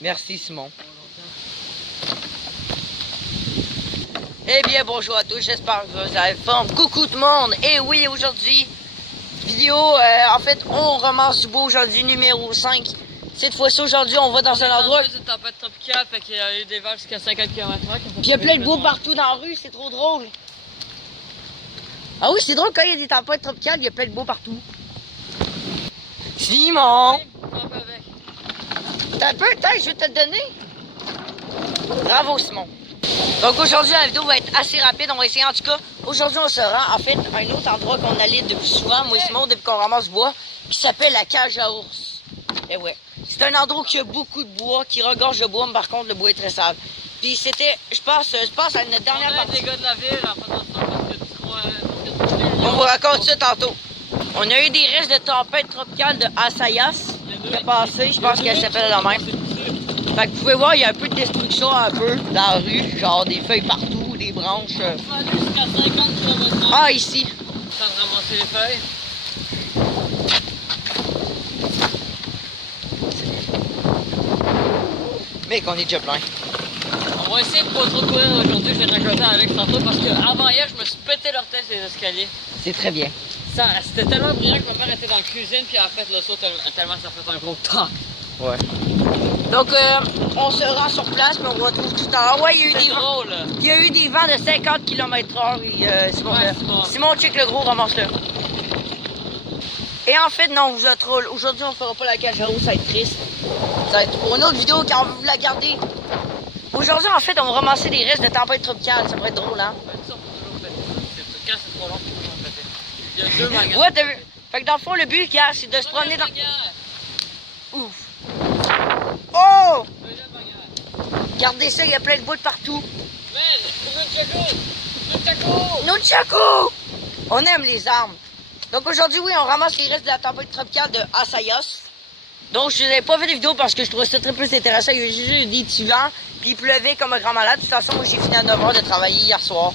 Merci Simon. Eh bien bonjour à tous, j'espère que vous avez forme. Coucou tout le monde. Et oui, aujourd'hui, vidéo, en fait, on ramasse du beau aujourd'hui, numéro 5. Cette fois-ci, aujourd'hui, on va dans un endroit... C'est une tempête tropicale, fait qu'il y a eu des vagues jusqu'à 50 km/h. Puis il y a plein de bois partout dans la rue, c'est trop drôle. Ah oui, c'est drôle quand il y a des tempêtes tropicales, il y a plein de bois partout. Simon! T'as un peu, je vais te le donner. Bravo Simon. Donc aujourd'hui la vidéo va être assez rapide, on va essayer en tout cas. Aujourd'hui on se rend en fait à un autre endroit qu'on allait depuis souvent, moi et Simon, depuis qu'on ramasse du bois, qui s'appelle la cage à ours. Et ouais. C'est un endroit qui a beaucoup de bois, qui regorge de bois, mais par contre le bois est très sale. Puis c'était, je pense à notre dernière partie. Les gars de la ville en faisant ça parce que tu crois... On vous raconte ça tantôt. On a eu des restes de tempête tropicale de Asayas qui a passé, je pense qu'elle s'appelle la même. Fait que vous pouvez voir, il y a un peu de destruction un peu dans la rue, genre des feuilles partout, des branches. Jusqu'à 50 km/h. Ah, ici. Sans ramasser les feuilles. Mec, on est déjà plein. On va essayer de pas trop courir aujourd'hui, je vais te raconter à Alex tantôt parce qu'avant hier, je me suis pété l'orteil sur les escaliers. C'est très bien. C'était tellement brillant que ma mère était dans la cuisine puis elle a fait le saut tellement ça fait un gros temps. Ouais. Donc, on se rend sur place, mais on retrouve tout à l'heure. Ouais, il y a eu des vents. Il y a eu des vents de 50 km/h. Simon, check le gros, ramasse-le. Et en fait, non, vous êtes troll. Aujourd'hui, on fera pas la cage à eau, ça va être triste. Ça va être pour une autre vidéo quand on veut vous la garder. Aujourd'hui, en fait, on va ramasser des restes de tempête tropicale. Ça pourrait être drôle, hein? Quand c'est trop long, il y a deux magasins. Ouais, t'as vu? Fait que dans le fond, le but, gars, c'est de se promener dans... Ouf! Oh! Regardez ça, il y a plein de bouts de partout. Nunchaku! On aime les armes. Donc aujourd'hui, oui, on ramasse les restes de la tempête tropicale de Asayas. Donc je n'avais pas fait de vidéo parce que je trouvais ça très plus intéressant. Il y avait juste eu des petits vents, puis il pleuvait comme un grand malade. De toute façon, moi j'ai fini à 9h de travailler hier soir.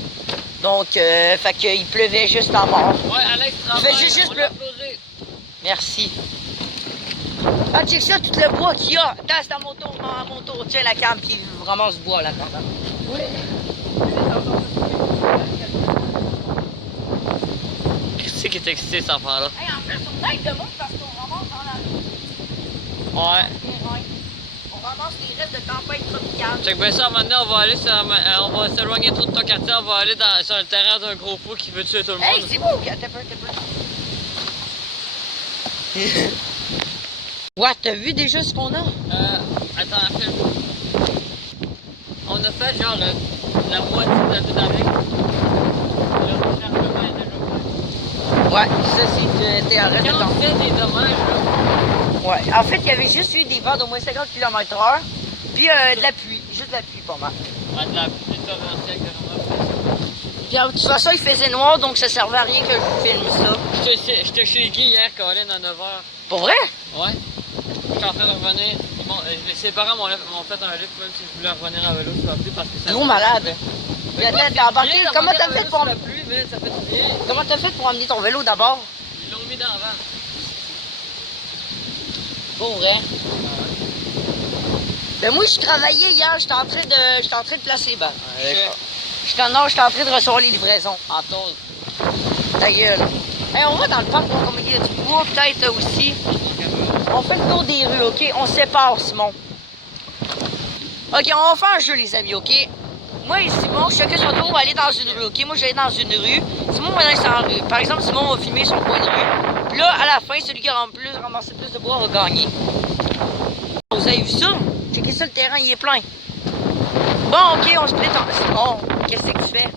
Donc, fait qu'il pleuvait juste en mort. Ouais, Alex travaille, juste pleuver. Merci. Ah, check ça, tout le bois qu'il y a. Attends, c'est à mon tour. Tiens la cam, puis ramasse du bois là. Oui. Qu'est-ce qui est excité cet enfant-là? Hey, en fait, on aide de monde parce qu'on ramasse dans la... Ouais. On ramasse les restes de tempête tropicale. Check bien ça, maintenant on va aller on va s'éloigner trop de ton quartier, on va aller sur le terrain d'un gros fou qui veut tuer tout le monde. Hey, c'est beau, t'as peur. Ouais, t'as vu déjà ce qu'on a? Attends, filme. On a fait genre la moitié de la vie d'Alex. Le chargement est déjà fait. Ouais, ça c'est un reste de Quand on fait des dommages, là. Ouais, en fait, il y avait juste eu des vents d'au moins 50 km/h, puis de la pluie, juste de la pluie pas mal. Ouais, de la pluie torrentielle que l'on a fait. Puis de toute façon, il faisait noir, donc ça servait à rien que je vous filme ça. J'étais chez Guy hier, Colin, à 9h. Pour vrai? Ouais. Je suis en train de revenir. Ses parents m'ont fait un livre, même si je voulais revenir à vélo, je peux plus parce que ça... Gros malade. Puis attends, t'es embarqué, comment t'as fait pour... La pluie, mais ça fait du bien. Comment t'as fait pour emmener ton vélo d'abord? Ils l'ont mis dans la vanne. Pour vrai? Ben moi, je travaillais hier, j'étais en train de placer, ben. J'étais en train de recevoir les livraisons. En tôle. Ta gueule. Hey, on va dans le parc, on va comme il y a du bois, peut-être aussi. On fait le tour des rues, ok? On se sépare, Simon. Ok, on va faire un jeu, les amis, ok? Moi et Simon, chacun son tour, on va aller dans une rue, ok? Moi, je vais aller dans une rue. Simon va aller dans une rue. Par exemple, Simon va filmer son coin de rue. Puis là, à la fin, celui qui a ramassé plus de bois va gagner. Vous avez vu ça? Checkez ça, le terrain, il est plein. Bon, ok, on se split en... Simon, qu'est-ce que tu fais?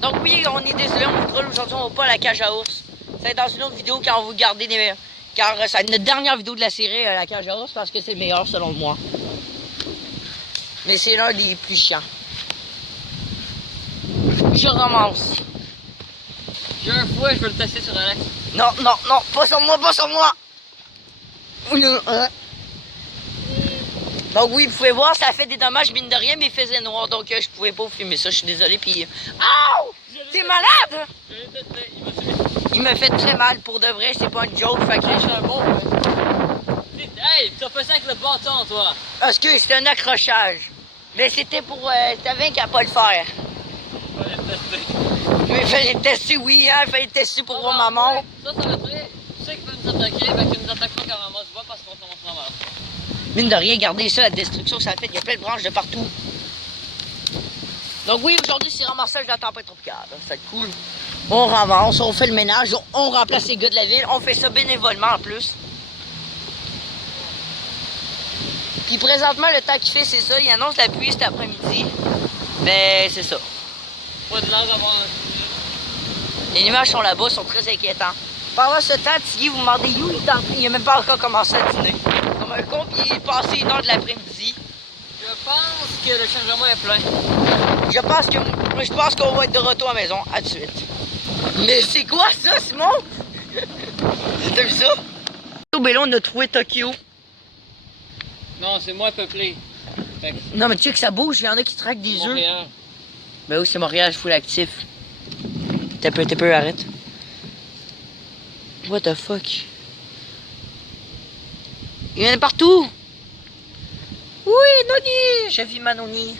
Donc oui, on est désolé, on vous troll aujourd'hui, on va pas à la cage à ours. Ça va être dans une autre vidéo quand vous gardez des... Car ça va être notre dernière vidéo de la série, la cage à ours, parce que c'est le meilleur selon moi. Mais c'est l'un des plus chiants. Je ramasse. J'ai un fouet, je veux le tester sur Alex. Non, pas sur moi, pas sur moi. Donc oui, vous pouvez voir, ça a fait des dommages mine de rien, mais il faisait noir, donc je pouvais pas vous filmer ça, je suis désolé, puis... Ouh! T'es malade? Je l'ai testé, il m'a tué. Il me fait très mal, pour de vrai, c'est pas une joke, fait que... Je suis un bon, ouais. Hey, t'as fait ça avec le bâton, toi. Parce que c'est un accrochage. Mais c'était pour... t'avais qu'à pas le faire. Fallait le tester. Mais il fallait le tester, oui, hein, il fallait le tester pour voir ma mort. Ça veut dire, tu sais qu'il peut nous attaquer, fait qu'il nous attaquera quand maman se bat parce qu'on commence à mal. Mine de rien, regardez ça, la destruction que ça a fait, il y a plein de branches de partout. Donc oui, aujourd'hui, c'est ramassage de la tempête tropicale. Ça va être cool. On ramasse, on fait le ménage, on remplace les gars de la ville, on fait ça bénévolement en plus. Puis présentement, le temps qu'il fait, c'est ça. Il annonce la pluie cet après-midi. Mais c'est ça. Pas de l'air d'avoir un... Les nuages sont là-bas, sont très inquiétants. Pendant ce temps, Tiggy, vous demandez où il a même pas encore commencé à dîner. Comme un con, puis il est passé 1h de l'après-midi. Je pense que le chargement est plein. Je pense qu'on va être de retour à la maison. À tout de suite. Mais c'est quoi ça, Simon? T'as vu ça? Ben là, on a trouvé Tokyo. Non, c'est moins peuplé. Fait que Non, mais tu sais que ça bouge, il y en a qui traquent des œufs. Montréal. Ben oui, c'est Montréal, je fous l'actif. T'es peu, arrête. What the fuck? Il y en a partout! Oui, Noni! J'ai vu ma Noni.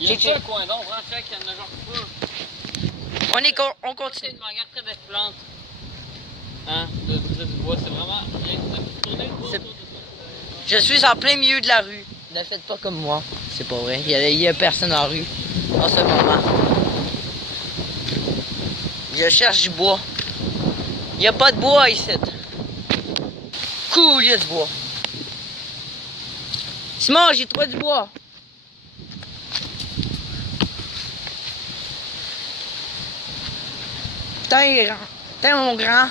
Il y a un coin d'ombre, hein, check, il y en a genre pas. On C'est continue. une manière très d'être plante. Hein, de briser du bois, c'est vraiment rien. Tourner le bois C'est- autour de ça. Je suis en plein milieu de la rue. Ne faites pas comme moi. C'est pas vrai. Il y a personne en rue en ce moment. Je cherche du bois. Il n'y a pas de bois ici. Cool, il y a du bois. Simon, j'ai trouvé du bois. Tiens, mon grand. En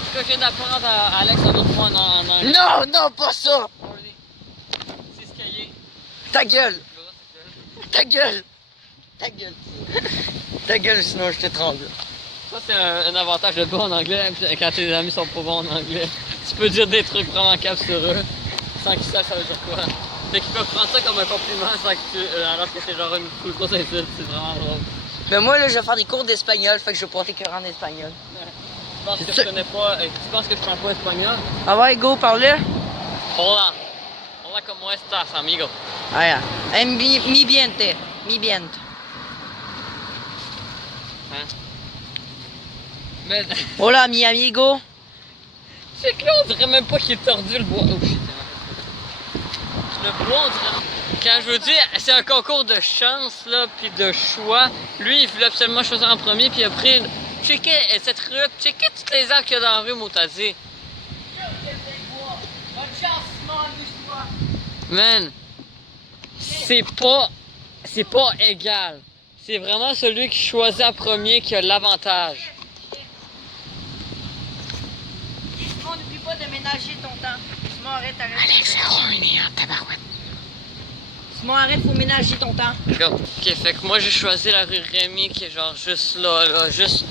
tout cas, je viens d'apprendre à Alex un autre mot en anglais. Non, pas ça. C'est escalier. Ta gueule. Ta gueule. Ta gueule, sinon je t'étrangle. Ça, c'est un avantage de pas en anglais quand tes amis sont pas bons en anglais. Tu peux dire des trucs vraiment cap sur eux sans qu'ils sachent ça veut dire quoi. Fait qu'ils peuvent prendre ça comme un compliment sans que alors que c'est genre une full grosse insulte. C'est vraiment drôle. Mais moi, là, je vais faire des cours d'espagnol, fait que je vais porter que en espagnol. Tu penses que je connais pas. Tu penses que je parle pas espagnol? Ah ouais, go, parle-le. Hola. Hola, ¿cómo estás, amigo? Ah, ya. Mi biente. Mi biente. Hein? Mais. Hola, mi amigo. C'est que là, on dirait même pas qu'il est tordu le bois. Oh shit. Le bois, on dirait. Quand je veux dire, c'est un concours de chance, là, puis de choix. Lui, il voulait absolument choisir en premier, puis il a pris. Checker cette rue, checker toutes les arbres qu'il y a dans la rue, Moutazi. Bonne chance, Simon, amuse-toi. Man, c'est pas égal. C'est vraiment celui qui choisit en premier qui a l'avantage. Simon, n'oublie pas de ménager ton temps. Simon, arrête. Alex, c'est horny en tabarouette. Simon, arrête, faut ménager ton temps. Go. Ok, fait que moi j'ai choisi la rue Rémy qui est genre juste là, juste.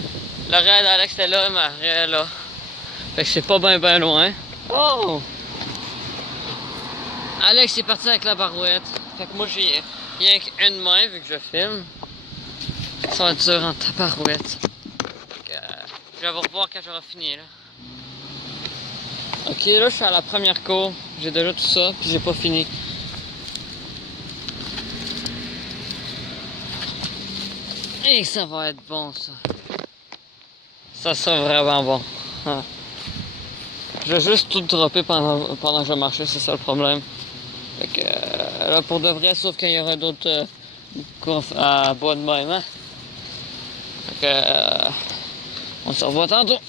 L'arrêt d'Alex était là, ma arrêt là. Fait que c'est pas ben loin. Oh! Alex est parti avec la barouette. Fait que moi j'ai rien qu'une main vu que je filme. Ça va être dur en tabarouette. Fait que je vais vous revoir quand j'aurai fini là. Ok, là je suis à la première cour. J'ai déjà tout ça, puis j'ai pas fini. Et ça va être bon ça. Ça sera vraiment bon. Ah. Je vais juste tout dropper pendant que je vais marcher, c'est ça le problème. Fait que là pour de vrai, sauf qu'il y aura d'autres cours à bois de même. Hein? Fait que on se revoit tantôt.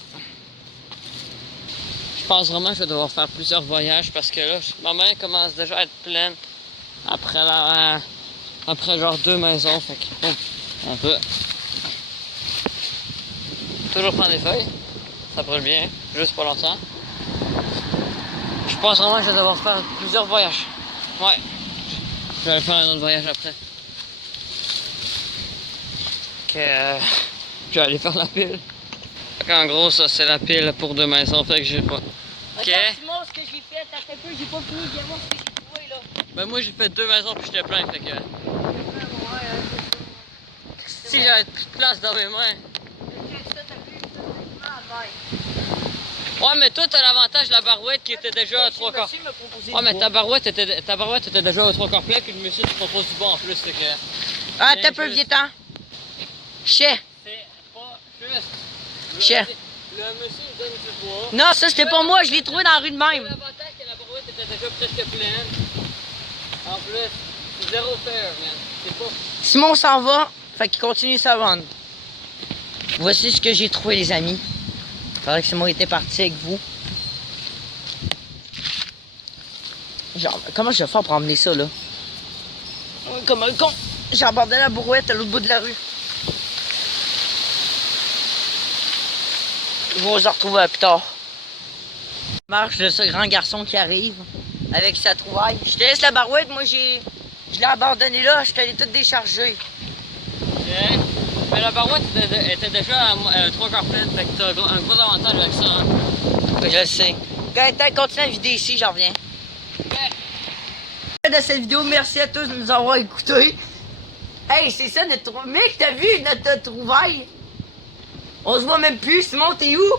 Je pense vraiment que je vais devoir faire plusieurs voyages parce que là, ma main commence déjà à être pleine après genre 2 maisons. Fait que bon, un peu. Toujours prendre des feuilles, ça brûle bien, juste pas longtemps. Je pense vraiment que je vais devoir faire plusieurs voyages. Ouais, je vais aller faire un autre voyage après. Je vais aller faire la pile. En gros, ça c'est la pile pour 2 maisons, fait que j'ai pas. Ok. Regarde, Simon, ce que j'ai fait, attends un peu, j'ai pas fini, viens voir ce que j'ai trouvé là. Ben moi j'ai fait 2 maisons puis j'étais plein, fait que. Si j'avais plus de place dans mes mains. Ouais, mais toi, t'as l'avantage de la barouette qui était déjà à 3 quarts. Ouais, mais ta barouette était déjà aux 3 quarts plein, puis le monsieur te propose du bois en plus. Fait que... Ah, t'as peu vieux temps. Chais. C'est pas juste. Chais. Le monsieur il donne du bois. Non, ça c'était pas moi, je l'ai trouvé dans la rue de même. L'avantage que la barouette était déjà presque pleine. En plus, c'est zéro faire, man. C'est pas. Simon s'en va, fait qu'il continue sa run. Voici ce que j'ai trouvé, les amis. Faudrait que Simon était parti avec vous. Genre, comment je vais faire pour emmener ça, là? Comme un con. J'ai abandonné la brouette à l'autre bout de la rue. Ils vont se retrouver plus tard. Marche de ce grand garçon qui arrive avec sa trouvaille. Je te laisse la barouette, moi je l'ai abandonnée là, je t'allais tout décharger. Yeah. Mais la barouette était déjà à 3 quarts pleine, fait que t'as un gros avantage avec ça. Hein. Je le sais. Continue à vider ici, j'en reviens. De cette vidéo, merci à tous de nous avoir écoutés. Hey, c'est ça notre trouvaille. Mec, t'as vu notre trouvaille? On se voit même plus. Simon, t'es où?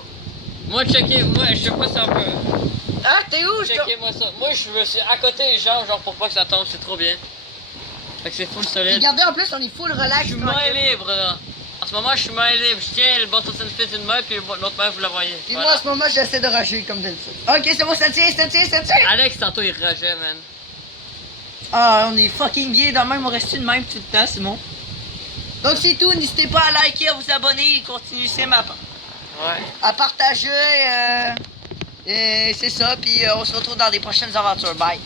Moi, checker, moi, je sais pas si on peut. Ah, t'es où? Checkez-moi ça. Moi, je me suis à côté des gens, genre pour pas que ça tombe, c'est trop bien. Fait que c'est full solide. Regardez, en plus, on est full relax. Je suis main libre, là. En ce moment, je suis main libre. Je tiens le bâton de fit d'une main, puis l'autre main, vous la voyez. Et moi, en ce moment, j'essaie de rager comme d'habitude. Ok, c'est bon, ça tient, ça tient, ça tient. Alex, tantôt, il rageait, man. Ah, on est fucking bien dans le même, on reste de même tout le temps, Simon. Donc c'est tout, n'hésitez pas à liker, à vous abonner et continuer Sim à partager. C'est ça, puis on se retrouve dans des prochaines aventures. Bye.